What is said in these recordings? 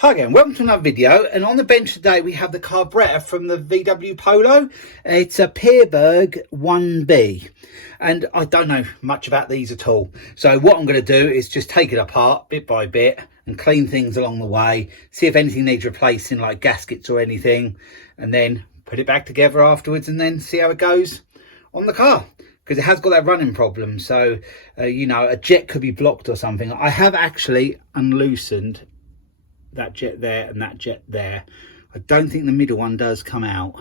Hi again, welcome to another video, and on the bench today we have the Carburettor from the VW Polo. It's a Pierburg 1B, and I don't know much about these at all. So what I'm going to do is just take it apart bit by bit and clean things along the way, see if anything needs replacing like gaskets or anything, and then put it back together afterwards and then see how it goes on the car. Because it has got that running problem, so you know, a jet could be blocked or something. I have actually unloosened that jet there and that jet there. I don't think the middle one does come out,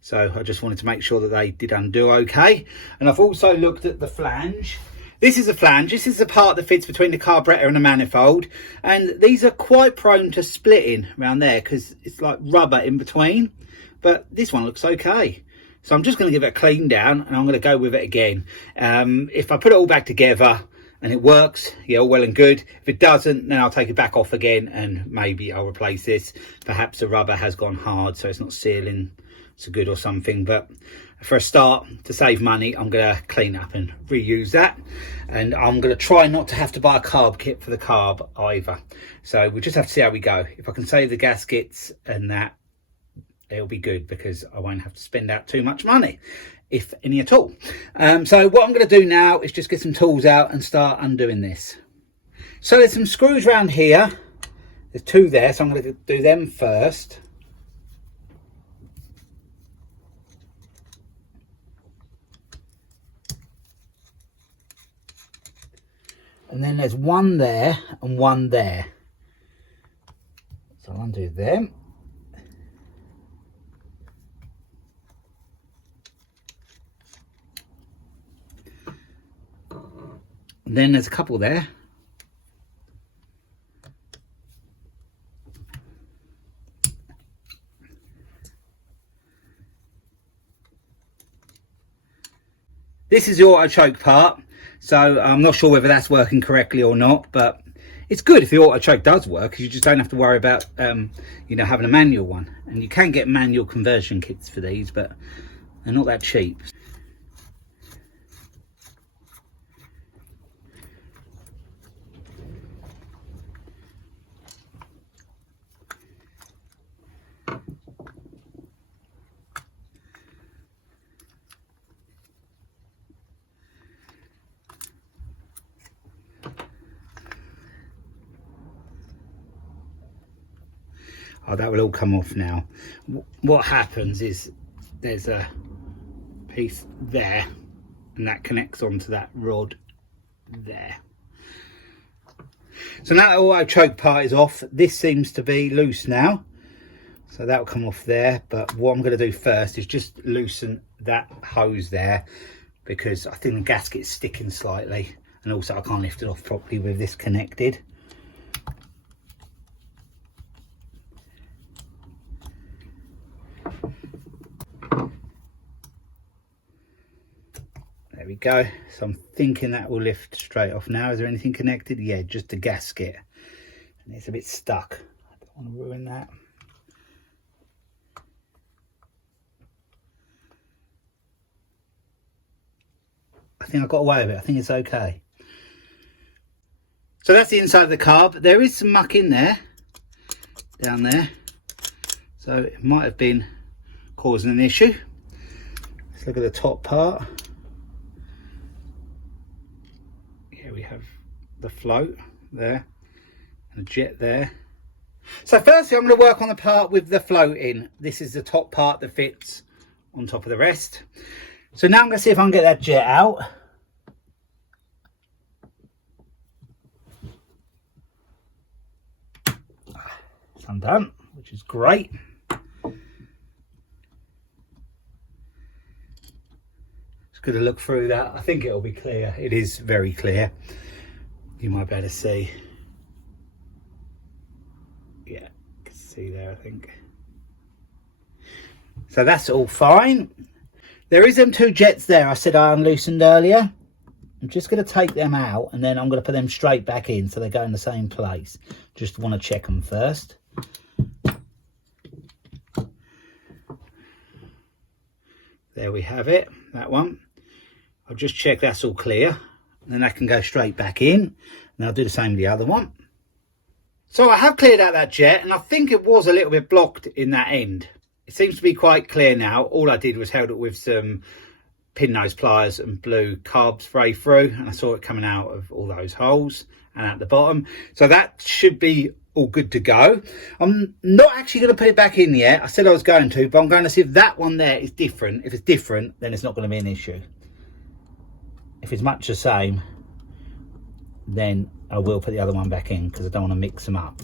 so I just wanted to make sure that they did undo okay. And I've also looked at the flange. This is a flange. This is the part that fits between the carburettor and the manifold, and these are quite prone to splitting around there because it's like rubber in between, but this one looks okay. So I'm just going to give it a clean down and I'm going to go with it again. If I put it all back together and it works, yeah, all well and good. If it doesn't, then I'll take it back off again and maybe I'll replace this. Perhaps the rubber has gone hard, so it's not sealing so good or something. But for a start, to save money, I'm going to clean up and reuse that. And I'm going to try not to have to buy a carb kit for the carb either. So we'll just have to see how we go. If I can save the gaskets and that, it'll be good because I won't have to spend out too much money, if any at all. So what I'm going to do now is just get some tools out and start undoing this. So there's some screws around here. There's two there, so I'm going to do them first. And then there's one there and one there. So I'll undo them. And then there's a couple there. This is the auto choke part, so I'm not sure whether that's working correctly or not, but it's good if the auto choke does work, because you just don't have to worry about you know, having a manual one. And you can get manual conversion kits for these, but they're not that cheap. Oh, that will all come off now. What happens is there's a piece there and that connects onto that rod there. So now the auto choke part is off. This seems to be loose now, so that will come off there. But what I'm going to do first is just loosen that hose there, because I think the gasket's sticking slightly, and also I can't lift it off properly with this connected. There we go. So I'm thinking that will lift straight off now. Is there anything connected? Yeah, just a gasket. And it's a bit stuck. I don't want to ruin that. I think I got away with it. I think it's okay. So that's the inside of the carb. There is some muck in there, down there. So it might have been causing an issue. Let's look at the top part. We have the float there and a jet there. So firstly, I'm going to work on the part with the float in. This is the top part that fits on top of the rest. So now I'm going to see if I can get that jet out. It's undone, which is great. Going to look through that. I think it'll be clear. It is very clear. You might be able to see. Yeah, you can see there, I think. So that's all fine. There is them two jets there I said I unloosened earlier. I'm just going to take them out and then I'm going to put them straight back in so they go in the same place. Just want to check them first. There we have it, that one. I'll just check that's all clear, and then that can go straight back in, and I'll do the same with the other one. So I have cleared out that jet, and I think it was a little bit blocked in that end. It seems to be quite clear now. All I did was held it with some pin nose pliers and blew Carb spray through, and I saw it coming out of all those holes and at the bottom. So that should be all good to go. I'm not actually going to put it back in yet. I said I was going to, but I'm going to see if that one there is different. If it's different, then it's not going to be an issue. If it's much the same, then I will put the other one back in, because I don't want to mix them up.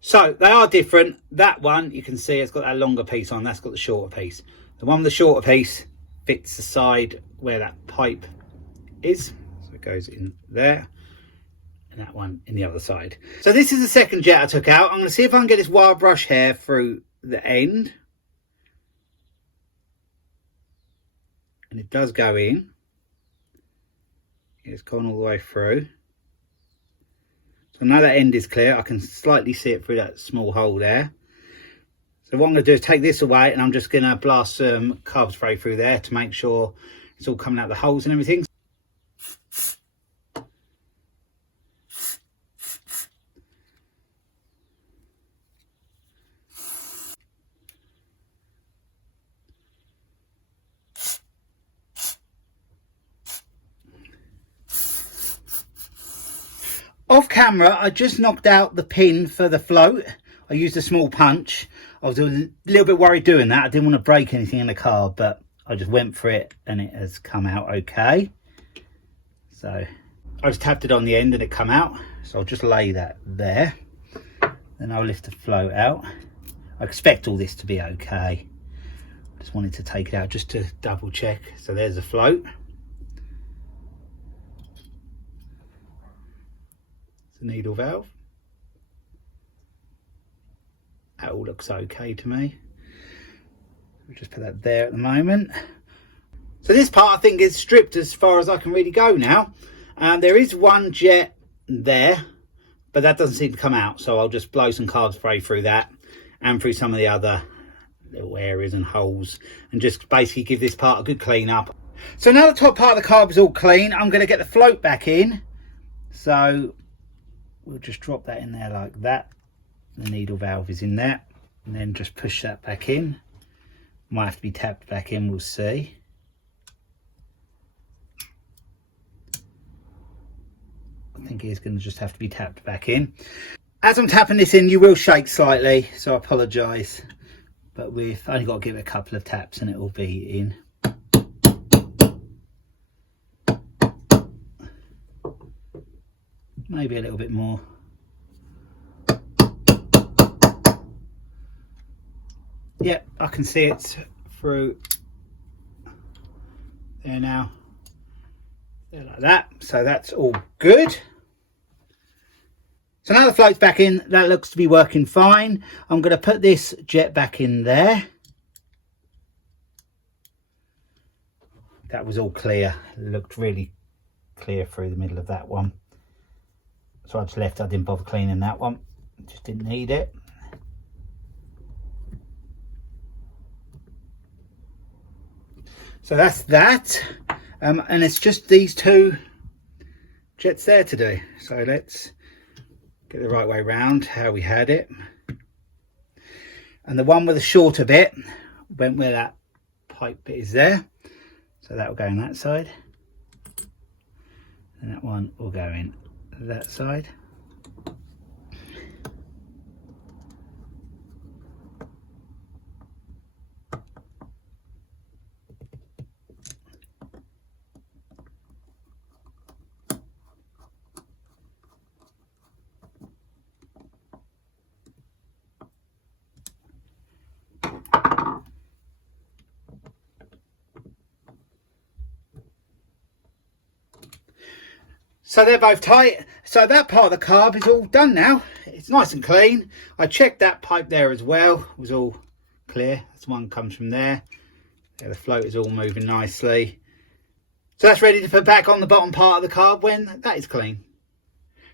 So they are different. That one, you can see it's got that longer piece on, that's got the shorter piece. The one with the shorter piece fits the side where that pipe is, so it goes in there, and that one in the other side. So this is the second jet I took out. I'm going to see if I can get this wire brush hair through the end, and it does go in. It's gone all the way through. So now that end is clear, I can slightly see it through that small hole there. So what I'm going to do is take this away, and I'm just going to blast some carb spray through there to make sure it's all coming out the holes and everything. Off camera, I just knocked out the pin for the float. I used a small punch. I was a little bit worried doing that. I didn't want to break anything in the car, but I just went for it and it has come out okay. So I just tapped it on the end and it come out. So I'll just lay that there. Then I'll lift the float out. I expect all this to be okay. Just wanted to take it out just to double check. So there's the float. Needle valve. That all looks okay to me. We'll just put that there at the moment. So this part I think is stripped as far as I can really go now. There is one jet there, but that doesn't seem to come out, so I'll just blow some carb spray through that and through some of the other little areas and holes, and just basically give this part a good clean up. So now the top part of the carb is all clean, I'm going to get the float back in. So we'll just drop that in there like that. The needle valve is in there, and then just push that back in. Might have to be tapped back in, we'll see. I think it is going to just have to be tapped back in. As I'm tapping this in, you will shake slightly, so I apologise, but we've only got to give it a couple of taps and it will be in. Maybe a little bit more. Yep, I can see it through there now. There like that. So that's all good. So now the float's back in. That looks to be working fine. I'm going to put this jet back in there. That was all clear. It looked really clear through the middle of that one. So I just left, I didn't bother cleaning that one, just didn't need it. So that's that, and it's just these two jets there to do. So let's get the right way round, how we had it. And the one with the shorter bit went where that pipe bit is there. So that will go in that side. And that one will go in that side. So they're both tight. So that part of the carb is all done now. It's nice and clean. I checked that pipe there as well. It was all clear. This one comes from there. Yeah, the float is all moving nicely. So that's ready to put back on the bottom part of the carb when that is clean.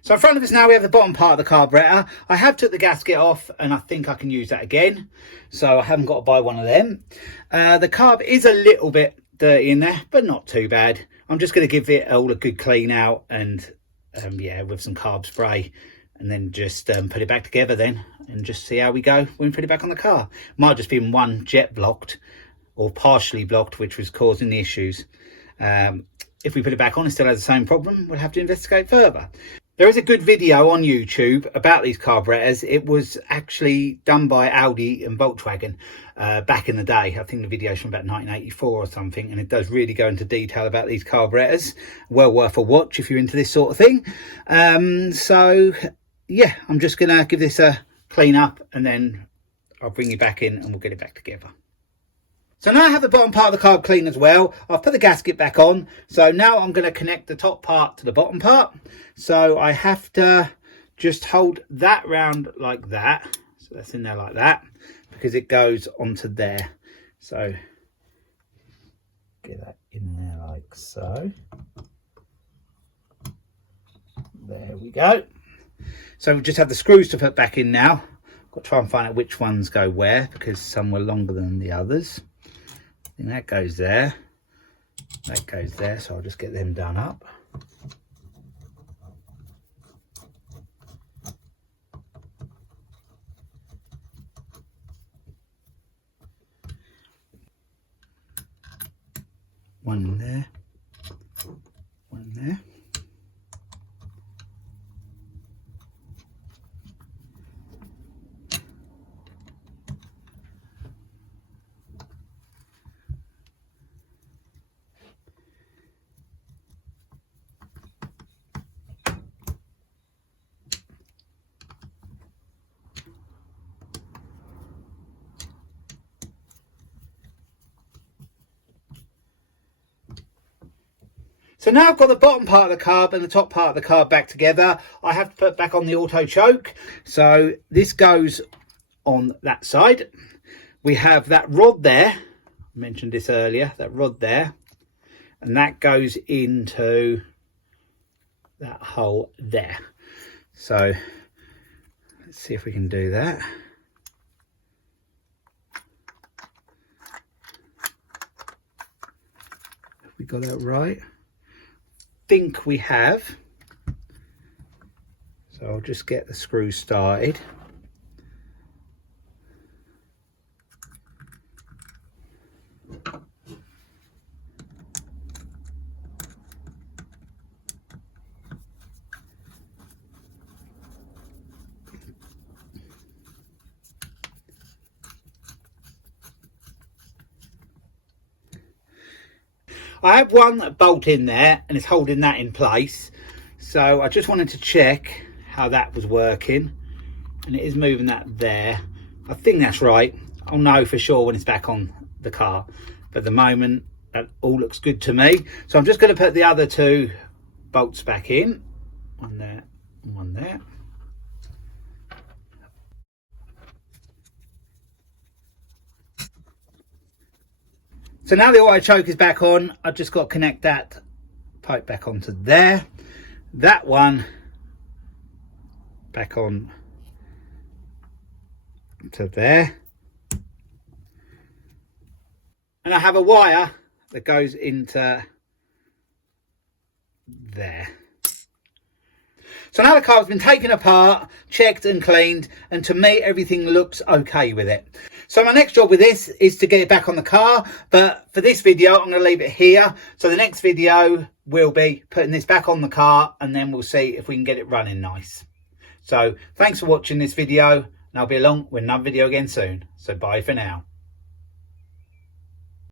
So in front of us now we have the bottom part of the carburettor. I have took the gasket off and I think I can use that again. So I haven't got to buy one of them. The carb is a little bit dirty in there, but not too bad. I'm just going to give it all a good clean out, and yeah, with some carb spray, and then just put it back together then, and just see how we go when we put it back on the car. Might just been one jet blocked or partially blocked, which was causing the issues. If we put it back on and still has the same problem, we'll have to investigate further. There is a good video on YouTube about these carburettors. It was actually done by Audi and Volkswagen back in the day. I think the video's from about 1984 or something, and it does really go into detail about these carburettors. Well worth a watch if you're into this sort of thing. So yeah, I'm just gonna give this a clean up, and then I'll bring you back in and we'll get it back together. So now I have the bottom part of the carb clean as well. I've put the gasket back on. So now I'm going to connect the top part to the bottom part. So I have to just hold that round like that. So that's in there like that, because it goes onto there. So get that in there like so. There we go. So we just have the screws to put back in now. Got to try and find out which ones go where, because some were longer than the others. And that goes there, that goes there, so I'll just get them done up. One there, one there. So now I've got the bottom part of the carb and the top part of the carb back together. I have to put back on the auto choke. So this goes on that side. We have that rod there. I mentioned this earlier, that rod there. And that goes into that hole there. So let's see if we can do that. Have we got that right? Think we have. So I'll just get the screw started. I have one bolt in there and it's holding that in place. So I just wanted to check how that was working. And it is moving that there. I think that's right. I'll know for sure when it's back on the car. But at the moment, that all looks good to me. So I'm just going to put the other two bolts back in. One there and one there. So now the auto choke is back on, I've just got to connect that pipe back onto there. That one back on to there. And I have a wire that goes into there. So now the car's been taken apart, checked and cleaned, and to me everything looks okay with it. So my next job with this is to get it back on the car, but for this video I'm going to leave it here. So the next video will be putting this back on the car, and then we'll see if we can get it running nice. So thanks for watching this video, and I'll be along with another video again soon. So bye for now.